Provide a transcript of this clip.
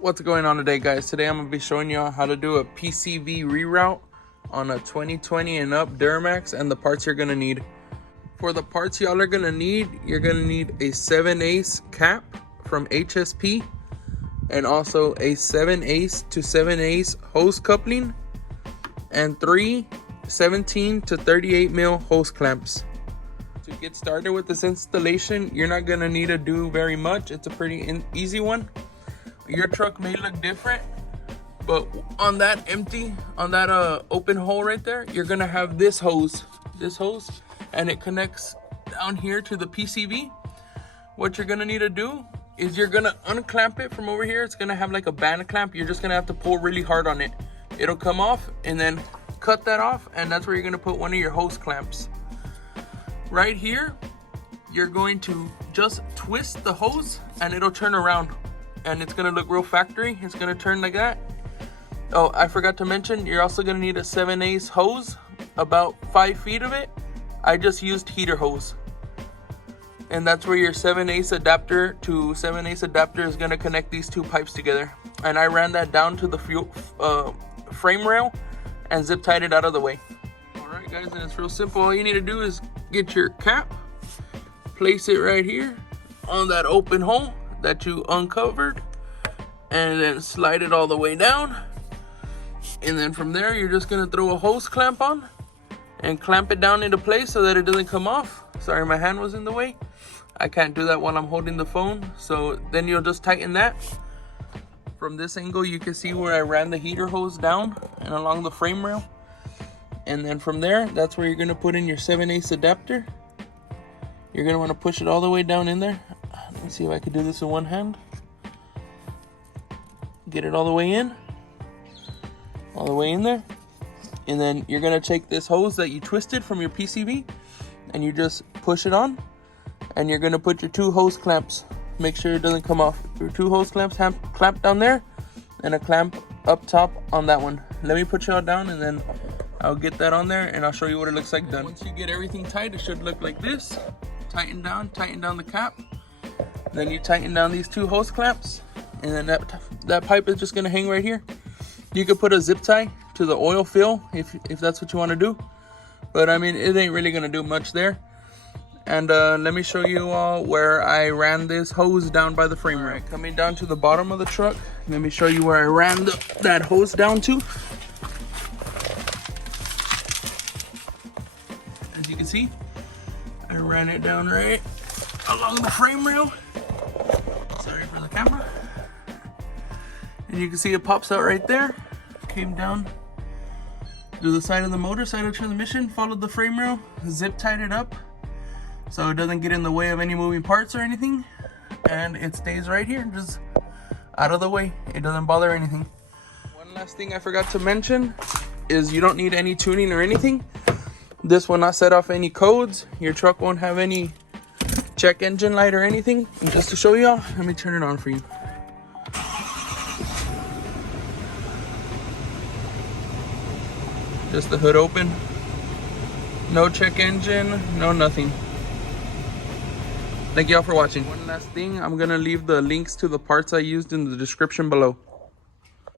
What's going on today, guys? Today I'm going to be showing you how to do a PCV reroute on a 2020 and up Duramax and the parts you're going to need. For the parts y'all are going to need, you're going to need a 7/8 cap from HSP and also a 7/8 to 7/8 hose coupling and 3 17 to 38 mil hose clamps. To get started with this installation, you're not going to need to do very much. It's a pretty easy one. Your truck may look different, but on that open hole right there, you're gonna have this hose, and it connects down here to the PCV. What you're gonna need to do is you're gonna unclamp it from over here. It's gonna have like a band clamp. You're just gonna have to pull really hard on it. It'll come off, and then cut that off, and that's where you're gonna put one of your hose clamps. Right here, you're going to just twist the hose, and it'll turn around. And it's gonna look real factory. It's gonna turn like that. Oh, I forgot to mention, you're also gonna need a 7/8 hose, about 5 feet of it. I just used heater hose, and that's where your 7/8 adapter to 7/8 adapter is gonna connect these two pipes together. And I ran that down to the frame rail and zip tied it out of the way. All right, guys, and it's real simple. All you need to do is get your cap, place it right here on that open hole that you uncovered, and then slide it all the way down. And then from there, you're just gonna throw a hose clamp on and clamp it down into place so that it doesn't come off. Sorry, my hand was in the way. I can't do that while I'm holding the phone. So then you'll just tighten that. From this angle, you can see where I ran the heater hose down and along the frame rail. And then from there, that's where you're gonna put in your 7/8 adapter. You're gonna wanna push it all the way down in there. Let me see if I can do this in one hand. Get it all the way in there. And then you're gonna take this hose that you twisted from your PCV and you just push it on, and you're gonna put your 2 hose clamps. Make sure it doesn't come off. Your 2 hose clamps clamp down there and a clamp up top on that one. Let me put y'all down, and then I'll get that on there and I'll show you what it looks like done. Once you get everything tight, it should look like this. Tighten down the cap. Then you tighten down these 2 hose clamps, and then that pipe is just gonna hang right here. You could put a zip tie to the oil fill if that's what you want to do, but I mean, it ain't really gonna do much there. And let me show you all where I ran this hose down by the frame rack. Coming down to the bottom of the truck, let me show you where I ran that hose down to. As you can see, I ran it down right along the frame rail. Sorry for the camera. And you can see it pops out right there. Came down to the side of the motor, side of the transmission, followed the frame rail, zip tied it up so it doesn't get in the way of any moving parts or anything. And it stays right here, just out of the way. It doesn't bother anything. One last thing I forgot to mention is you don't need any tuning or anything. This will not set off any codes. Your truck won't have any check engine light or anything. And just to show y'all, let me turn it on for you. Just the hood open. No check engine, no nothing. Thank y'all for watching. One last thing, I'm gonna leave the links to the parts I used in the description below.